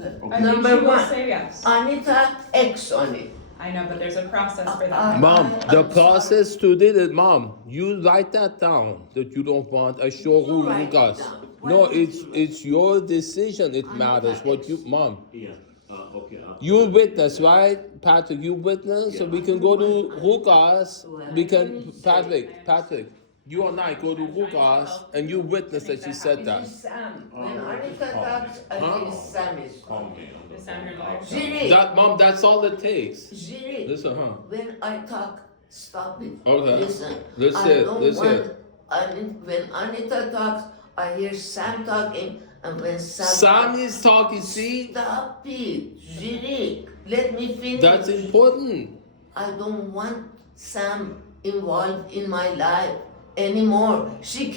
Okay. Number she will one, say yes. Anita X on it. I know, but there's a process for that. Mom, I'm the sorry. process to did it, Mom. You write that down that you don't want a show You write it Rugas. down. Why No, don't you write it's your decision. It Anita matters what you, X. Mom. Yeah, okay. You witness, right, Patrick? You witness, so we can go to Rugas. We can, Patrick. You and I go to Rugas, and you witness that she said It that. is Sam. When Anita talks, I think Sam is Call on. me on the Is Sam your phone. lawyer? Jiri, That, Mom, that's all it takes. Jiri, Listen, huh? when I talk, stop it. Okay. Listen. Let's I hear it, don't let's hear want, when Anita talks, I hear Sam talking, and when Sam Sam is talking, see? stop it, Jiri, let me finish. That's important. I don't want Sam involved in my life anymore. He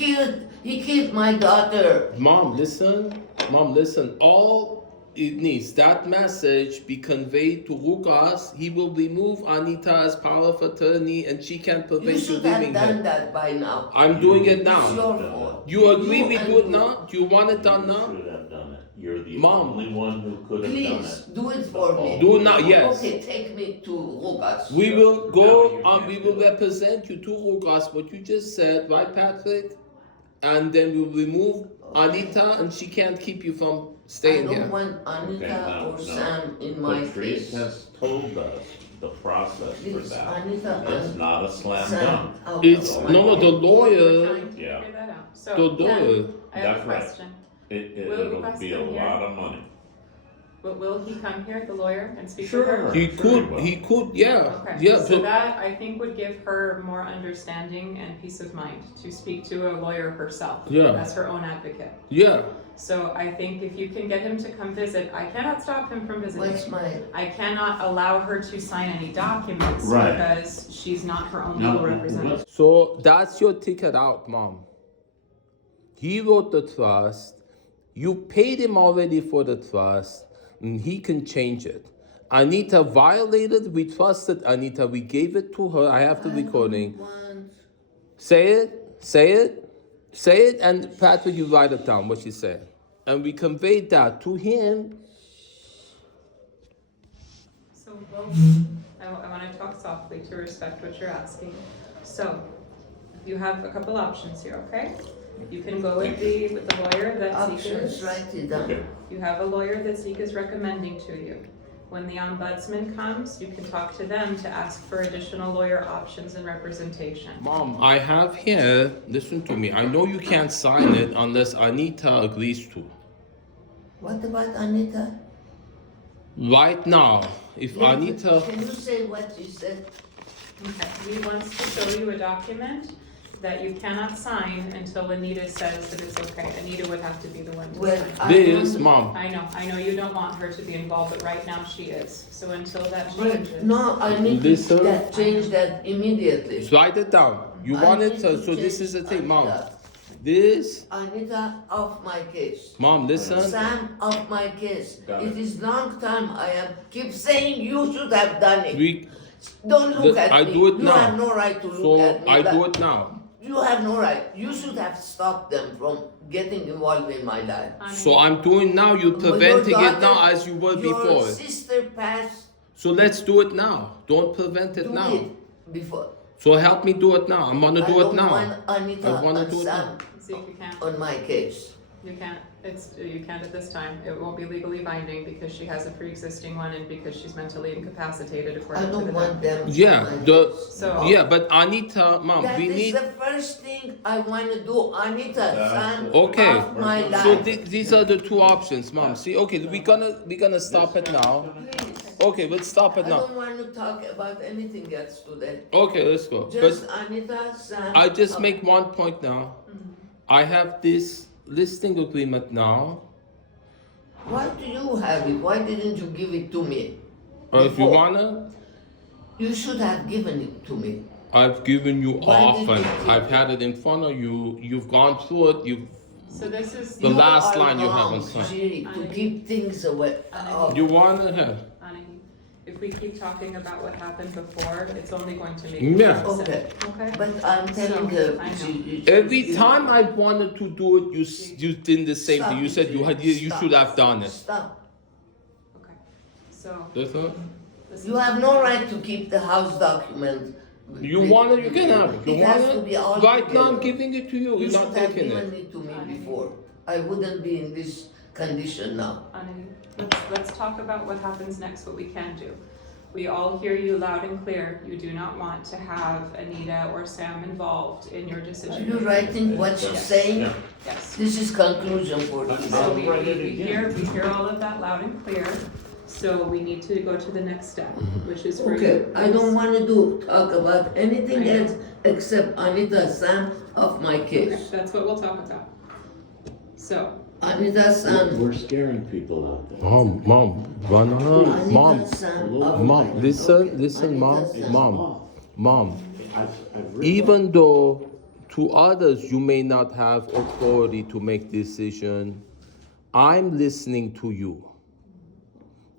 killed my daughter. Mom, listen. Mom, listen. All it needs, that message be conveyed to Rugas. He will remove Anita as power of attorney, and she can You prevent you should have leaving done him. that by now. I'm doing it It's now. your fault. You agree we and do it now? Do you want it done You now? should have done it. You're the Mom. only one who could have done Please, it. do it for me. Do it now, yes. Okay, take me to Rugas. We will go Now you and we can't will do it. represent you to Rugas, what you just said, right, Patrick? And then we'll remove Anita, and she can't keep you from I staying don't here. want Anita or Sam in my Patrice case. has told us the process for Please, that. Anita It's and not a slam Sam dunk. out It's of my no, life. the We're lawyer. trying to Yeah. figure that out. The So, lawyer. I have That's a right. question. It'll Lucas be a come here? lot of money. Will he come here, the lawyer, and speak Sure. to her? He Sure could, he could, yeah, Okay, yeah. so But that I think would give her more understanding and peace of mind to speak to a lawyer herself. Yeah. As her own advocate. yeah, So I think if you can get him to come visit, I cannot stop him from visiting. What's my, I cannot allow her to sign any documents Right. because she's not her own No, legal representative. so that's your ticket out, Mom. He wrote the trust. You paid him already for the trust, and he can change it. Anita violated. We trusted Anita. We gave it to her. I have the recording. want, Say it. Say it. Say it. And Patrick, you write it down. What she said, and we conveyed that to him. So I want to talk softly to respect what you're asking. So you have a couple options here, okay? You can go with the lawyer that Zeke options, is. write it down. Okay. You have a lawyer that Zeke is recommending to you. When the ombudsman comes, you can talk to them to ask for additional lawyer options and representation. Mom, I have here. Listen to me. I know you can't sign it unless Anita agrees to. What about Anita? Right now, if Yes, Anita. Can you say what you said? Okay, he wants to show you a document that you cannot sign until Anita says that it's okay. Anita would have to be the one to Well, sign. I This, don't- Mom. I know you don't want her to be involved, but right now she is. So until that But changes. no, I need Listen. to change that immediately. Write it down. You I want it need to, to so this change is the thing, Mom. Anita. This, Anita, off my case. Mom, listen. Sam, off my case. Got It it. is long time I have keep saying you should have done it. We, Don't look the- at I me. do it You now. have no right to look so at me. I but do it now. You have no right. You should have stopped them from getting involved in my life. So I'm doing now. You're Well, your preventing it daughter- now as you were Your before. sister passed. So let's do it now. Don't prevent it Do now. it before. So help me do it now. I'm gonna I do it don't now. want Anita I wanna and do it Sam Zeke, you can't. on my case. You can't. You can't at this time. It won't be legally binding because she has a pre-existing one and because she's mentally incapacitated I according to don't the want document. them. Yeah, on my the case. So- yeah, but Anita, Mom, That we is need. the first thing I want to do. Anita, Sam, Okay. off my life. So these are the two options, Mom. See, okay, we're gonna stop it now. Please. Okay, let's stop I it now. don't want to talk about anything else today. Okay, let's go. Just But Anita, Sam. I just off. make one point now. I have this listing agreement now. Why do you have it? Why didn't you give it to me? If you Before. wanna, You should have given it to me. I've given you Why did often. you give I've had it in front of you. You've gone through it. You've So this is The last are line you wrong, haven't signed. Jerry, to keep things away. you wanna have. Ani, if we keep talking about what happened before, it's only going to make Yeah. more Okay. sense. Okay. But I'm telling So, you, I know. Every time I wanted to do it, you did the same thing. You said you should have done it. Stop. So, That's not. this You is- have no right to keep the house document. You want it, you can have it. You It want has to be all Right now, I'm together. giving it to you. You You're should not have taking given it. it to me before. I wouldn't be in this condition now. Let's talk about what happens next, what we can do. We all hear you loud and clear. You do not want to have Anita or Sam involved in your Are decision. you writing what she's saying? Yeah. Yes. This is conclusion for So today. we, write it we again. hear all of that loud and clear. So we need to go to the next step, which is for Okay, you. I don't want to talk about anything I know. else except Anita Sam of my Okay, case. that's what we'll talk about. So, Anita Sam. We're scaring people out there. Mom, banana, Anita mom, Sam of mom, my- listen, okay, listen, mom, Anita Sam. mom. I've written- Even though to others you may not have authority to make decision, I'm listening to you.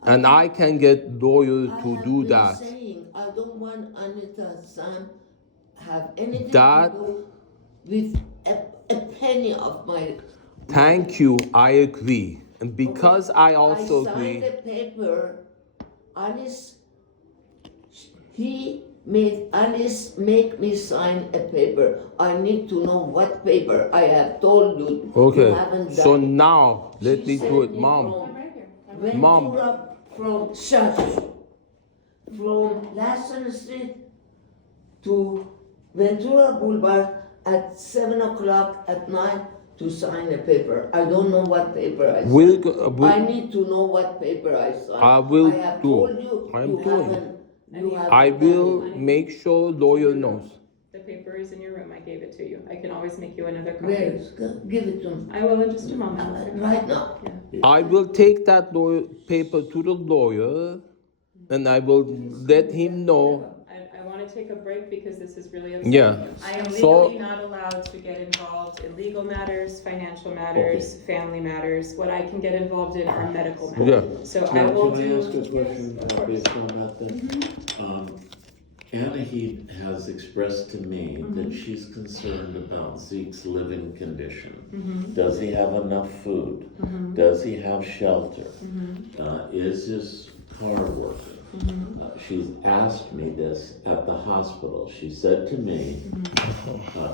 And I can get lawyers I to have do been that. saying, I don't want Anita Sam have anything That- to do with a penny of my. Thank you, I agree. And because I also I agree, signed a paper, Alice, he made Alice make me sign a paper. I need to know what paper. I have told you. You okay, haven't so done it. now let She me do sent it, me mom. from right here. Mom. Ventura, from Shush, from Lassen Street to Ventura Boulevard at 7 o'clock at night to sign a paper. I don't know what paper I signed. We'll go- I need to know what paper I signed. I will I have do. told you, I'm you doing. haven't, you haven't. I done will it. make sure lawyer knows. The paper is in your room. I gave it to you. I can always make you another Where copy. is it? Give it to me. I will in just a moment. Right now. Yeah. I will take that lawyer, paper to the lawyer and I will let him know. I want to take a break because this is really upsetting. Yeah. I am So- legally not allowed to get involved in legal matters, financial matters, family matters. What I can get involved in are medical matters. Yeah. So I Now, will can I do. ask a question Of course. based on that? Anahid has expressed to me that she's concerned about Zeke's living condition. Does he have enough food? Does he have shelter? Is his car working? She's asked me this at the hospital. She said to me,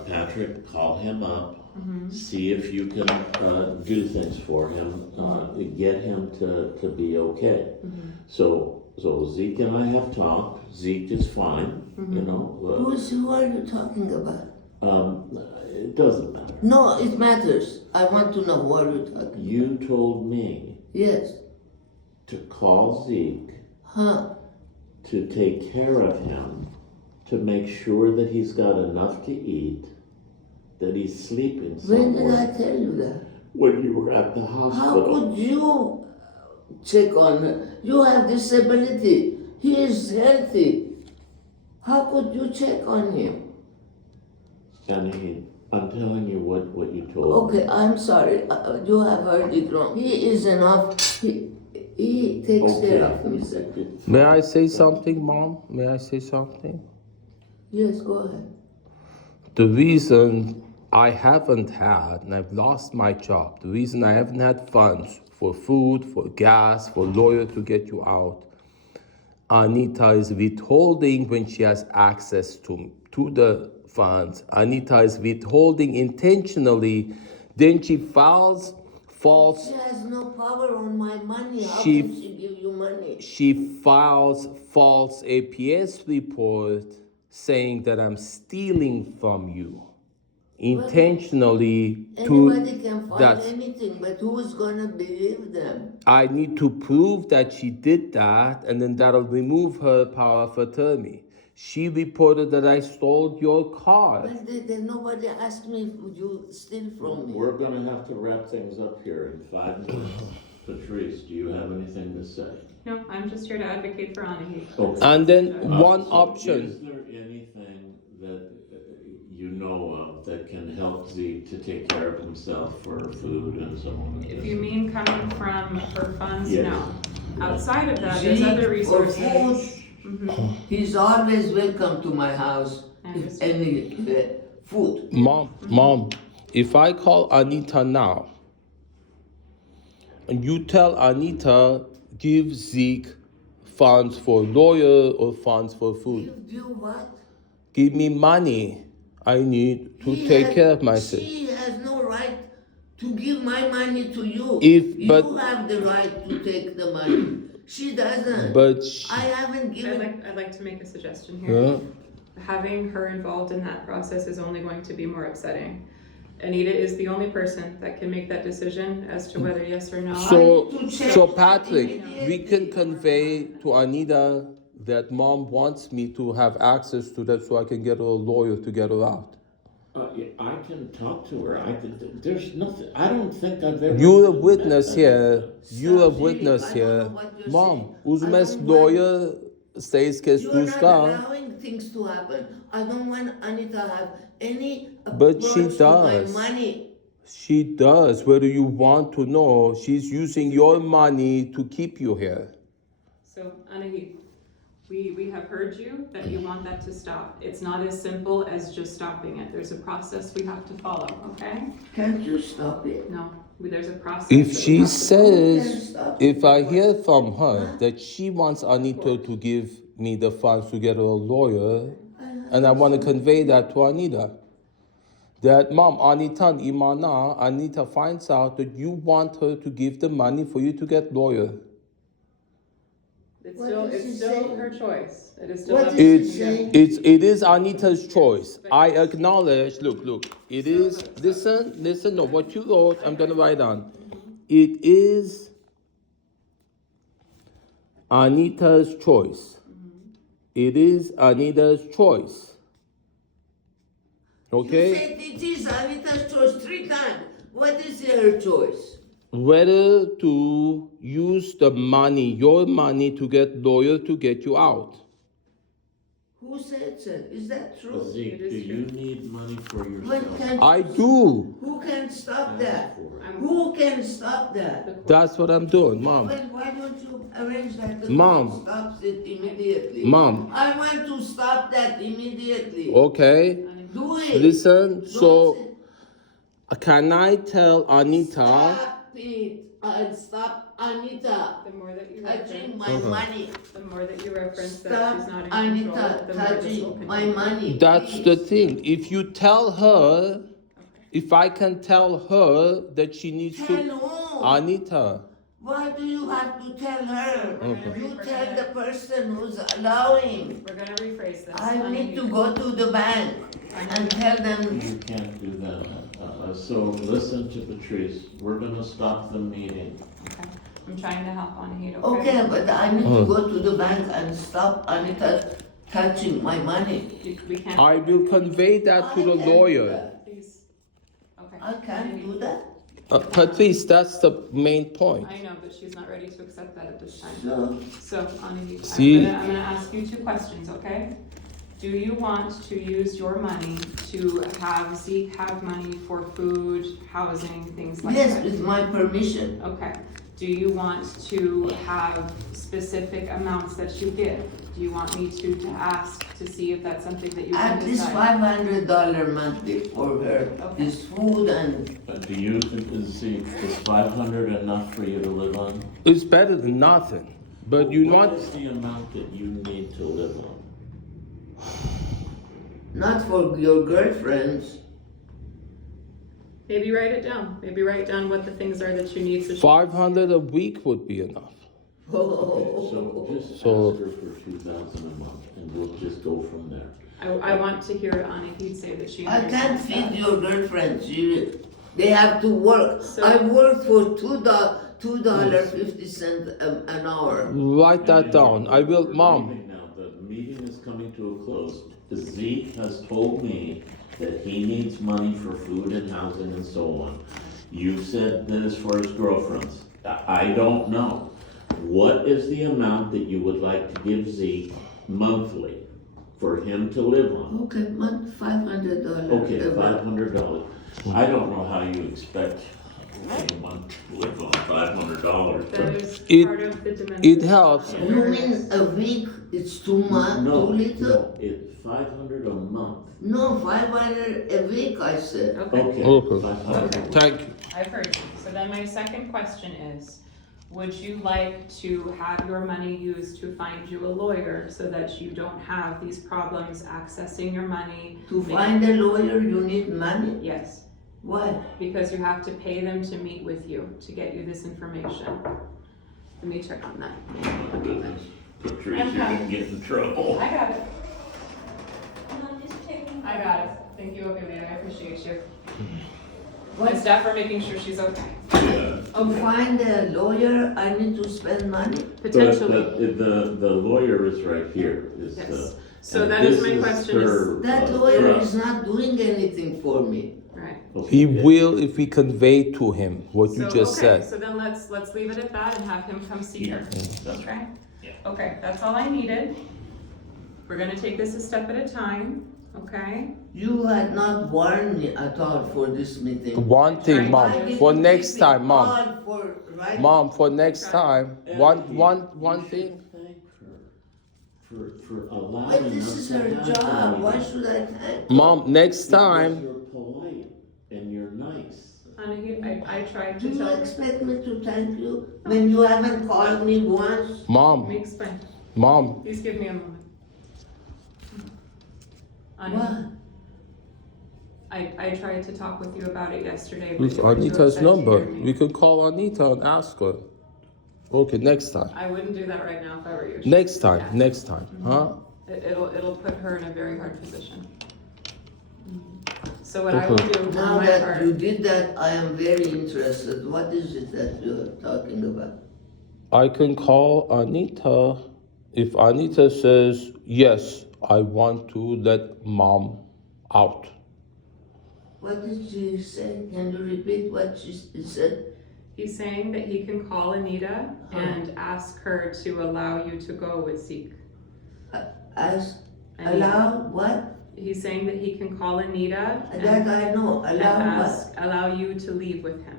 Patrick, call him up, see if you can do things for him, get him to be okay. So Zeke and I have talked. Zeke is fine, you know. Who are you talking about? It doesn't matter. No, it matters. I want to know who are you talking. You told me Yes. to call Zeke Huh. to take care of him, to make sure that he's got enough to eat, that he's sleeping When did I somewhere. tell you that? When you were at the How hospital. could you check on her? You have disability. He is healthy. How could you check on him? And I'm telling you what you told me. Okay, I'm sorry. You have heard it wrong. He is enough. He takes care of himself. May I say something, mom? May I say something? Yes, go ahead. The reason I haven't had, and I've lost my job, the reason I haven't had funds for food, for gas, for lawyer to get you out, Anita is withholding when she has access to the funds. Anita is withholding intentionally. Then she files false. She has no power on my money. How She- can she give you money? She files false APS report saying that I'm stealing from you intentionally Anybody can find that's- anything, but who is gonna believe them? I need to prove that she did that, and then that'll remove her power of attorney. She reported that I stole your car. Well, nobody asked me, would you steal from me? We're gonna have to wrap things up here in 5 minutes. Patrice, do you have anything to say? No, I'm just here to advocate for Anahi. Okay. And then one So option. Is there anything that you know of that can help Zeke to take care of himself for food and so on? If you mean coming from her funds, Yes. no. Outside of that, there's Zeke, other for resources. food, he's always welcome to my house. I If understand. any food. Mom, if I call Anita now, and you tell Anita, give Zeke funds for lawyer or funds for food. Give you what? Give me money. I need to He take has- care of myself. She has no right to give my money to you. If- but- you have the right to take the money. She doesn't. But I haven't given. I'd like to make a suggestion here. yeah. Having her involved in that process is only going to be more upsetting. Anita is the only person that can make that decision as to whether yes or no. So Patrick, we can convey to Anita that mom wants me to have access to that so I can get a lawyer to get her out. Yeah, I can talk to her. There's nothing. I don't think I've ever. You're a met witness Anita. here. You're a Stop, witness Zeke. I don't here. know what you're Mom, saying. os I meus don't lawyer says que You're tu not está. allowing things to happen. I don't want Anita to have any But she approach to my does. money. She does, whether you want to know. She's using your money to keep you here. So, Anahit, we have heard you that you want that to stop. It's not as simple as just stopping it. There's a process we have to follow, okay? Can't you stop it? No, there's a process. If that we she have to follow. says, if I hear from her that she wants Anita to give me the funds to get her a lawyer, and I want to convey that to Anita, that mom, Anita Imana, Anita finds out that you want her to give the money for you to get lawyer. It's What still, does it's she still say? her choice. It is still What up does to she you. say? It is Anita's choice. I acknowledge, look, it is, listen, no, what you wrote, I'm gonna write down. It is Anita's choice. It is Anita's choice. You Okay? said it is Anita's choice 3 times. What is her choice? Whether to use the money, your money, to get lawyer to get you out. Who said that? Is that true? Zeke, It is do you true. need money for When yourself? can, I do. who can stop that? I'm- Who can stop that? That's what I'm doing, mom. Well, why don't you arrange that the Mom. court stops it immediately? Mom. I want to stop that immediately. Okay? Do it. Listen, Don't so say- can I tell Anita? Stop it. I'll stop Anita The more that you touching reference, my money. the more that you reference that Stop she's not in Anita control, the more this will touching my continue. money. That's please. the thing. If you tell her, if I can tell her that she needs Tell to, who? Anita. Why do you have to tell her? Okay. You tell the person who's allowing. We're gonna rephrase this. I need to go to the bank and tell them. You can't do that. So listen to Patrice. We're gonna stop the meeting. Okay. I'm trying to help Anahit, Okay, but I need to go to the bank and stop Anita touching my money. We can't. I will convey that to the I can't do lawyer. that. Please. Okay. I can't do that. Patrice, that's the main point. I know, but she's not ready to accept that at this time. So, So, Anahit, See? I'm gonna ask you 2 questions, okay? Do you want to use your money to have Zeke have money for food, housing, things like yes, that? with my permission. Okay. Do you want to have specific amounts that you give? Do you want me to ask to see if that's something that you can At least decide? $500 monthly for her. Okay. Is food and Do you, Zeke, is 500 enough for you to live on? It's better than nothing. But you What not, is the amount that you need to live on? not for your girlfriends. Maybe write it down. Maybe write down what the things are that you need. So she- 500 a week would be enough. So just So- ask her for 2,000 a month, and we'll just go from there. I want to hear Anahit say that she I can't understands feed that. your girlfriends. They have to work. So- I work for $2.50 an hour. Write that down. I will, We're mom. leaving now. The meeting is coming to a close. Zeke has told me that he needs money for food and housing and so on. You said that as far as girlfriends. I don't know. What is the amount that you would like to give Zeke monthly for him to live on? Okay, month $500. Okay, $500. I don't know how you expect anyone to live on $500. That is It- part of the dimension. It helps. You mean a week? It's too much? No, Too little? no, it's 500 a month. No, 500 a week. I said. Okay, Okay. Okay. 500. Thank you. I've heard you. So then my second question is, would you like to have your money used to find you a lawyer so that you don't have these problems accessing your money? To find a lawyer, you need money? Yes, Why? because you have to pay them to meet with you to get you this information. Let me check on that. Patricia didn't get in trouble. I got it. I got it. Thank you, Ophelia. I appreciate you. My staff are making sure she's okay. Yeah. To find a lawyer, I need to spend money? Potentially. But the lawyer is right here. Yes. So and that is this my question is- her, That lawyer trust. is not doing anything for me. Right. He will if we convey to him what you So, just okay, said. so then let's leave it at that and have him come see her. That's Okay? Yeah. Okay, that's all I needed. We're gonna take this a step at a time, okay? You had not warned me at all for this meeting. One thing, Why mom, did for you next keep time, it mom. on for right- Mom, for next time, one You thing. should thank her for allowing But this us is to her have job, the why meeting. should I thank her? Mom, next Because time, you're polite and you're nice. Honey, I tried Do to you tell. expect me to thank you when you haven't called me once? Let mom, me explain. mom, Please give me a moment. Honey, What? I tried to talk with you about it yesterday. but with you were too Anita's upset to number. hear me. We could call Anita and ask her. Okay, next time. I wouldn't do that right now if I were you. Next time, Yeah. next time, huh? It'll put her in a very hard position. So what I will Okay. do on Now my that part. you did that, I am very interested. What is it that you're talking about? I can call Anita. If Anita says, yes, I want to let mom out. What did she say? Can you repeat what she said? He's saying that he can call Anita and ask her to allow you to go with Zeke. Ask, Anita. allow what? He's saying that he can call Anita That and, I know. and Allow allow you to leave with him,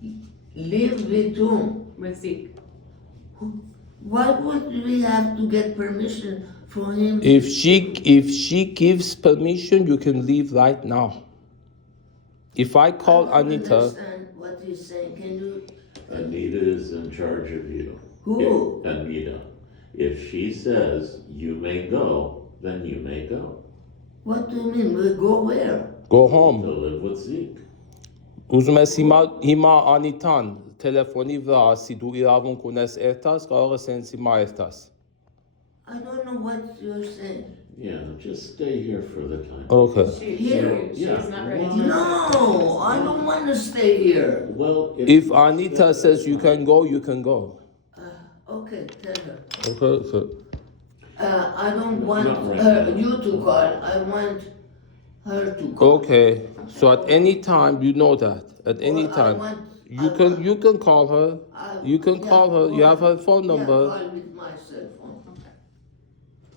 what? Live with whom? with Zeke. Why would we have to get permission from him? If she gives permission, you can leave right now. If I call I don't Anita, understand what he's saying. Can you? Anita is in charge of you. Who? Anita. If she says you may go, then you may go. What do you mean? We go where? go To home. live with Zeke. Ուզում ես հիմա Անիտան տելեֆոնի վրա ասի դու իրավունք ունես երթաս, կարող ես հենց հիմա երթաս։ I don't know what you're saying. Yeah, just stay here for the time. Okay. She's Yeah. not ready to. No, I don't want to stay here. Well, If Anita says you can go, you can go. Okay, tell her. Okay, so I don't want Not right her, now. you to call. I want her to call. okay. So at any time, you know that. At any Well, I time, want- you can call her. You can call her. You have her phone number. Yeah, call with my cell phone.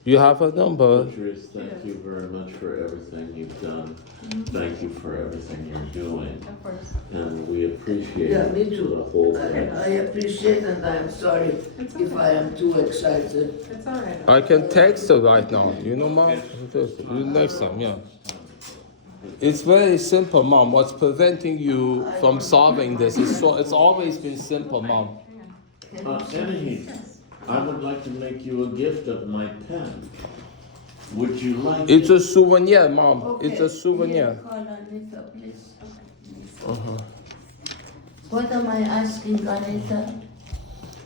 You have her number. Patrice, thank you very much for everything you've done. Thank you for everything you're doing. Of course. And we appreciate Yeah, me the too. whole I thing. appreciate and I'm sorry It's if okay. I am too excited. It's all right. I can text her right now. You know, mom. Next time, yeah. It's very simple, mom. What's preventing you from solving this? It's always been simple, mom. Hang on. Anahid, I would like to make you a gift of my pen. Would you like It's it? a souvenir, mom. It's Okay, a souvenir. here, call Anita, please. Uh-huh. What am I asking Anita?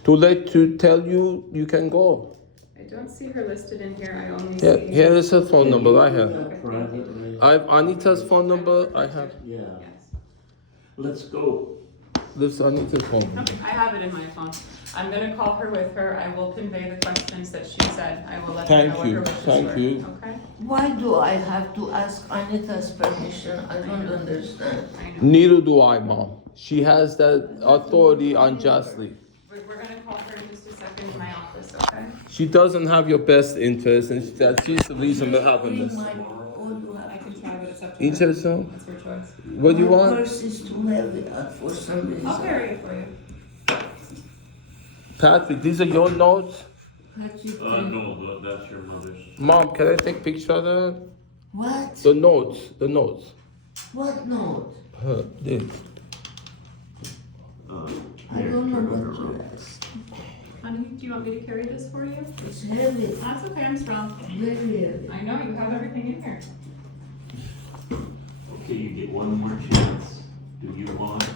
To tell you you can go. I don't see her listed in here. I only Yeah, see. here is her phone number. I Can you have. do that privately? I have Anita's phone number. I have. Yeah, Yes. let's go. This is Anita's phone. Okay, I have it in my phone. I'm gonna call her with her. I will convey the questions that she said. I will let her know Thank what you, her wishes thank were. you. Okay? Why do I have to ask Anita's permission? I don't understand. I know. Neither do I, mom. She has that authority unjustly. We're gonna call her in just a second in my office, okay? She doesn't have your best interest, and she's the reason we're having Bring this. my- oh, you have- I can try, but it's up to her. Interest, son? That's her choice. What do you My want? purse is too heavy for some reason. I'll carry it for you. Patrick, these are your notes? No, but that's your mother's. Mom, can I take picture of that? What? The notes. What note? This. I don't know what to ask. Honey, do you want me to carry this for you? It's heavy, That's okay, I'm strong. very heavy. I know, you have everything in here. Okay, you get one more chance. Do you want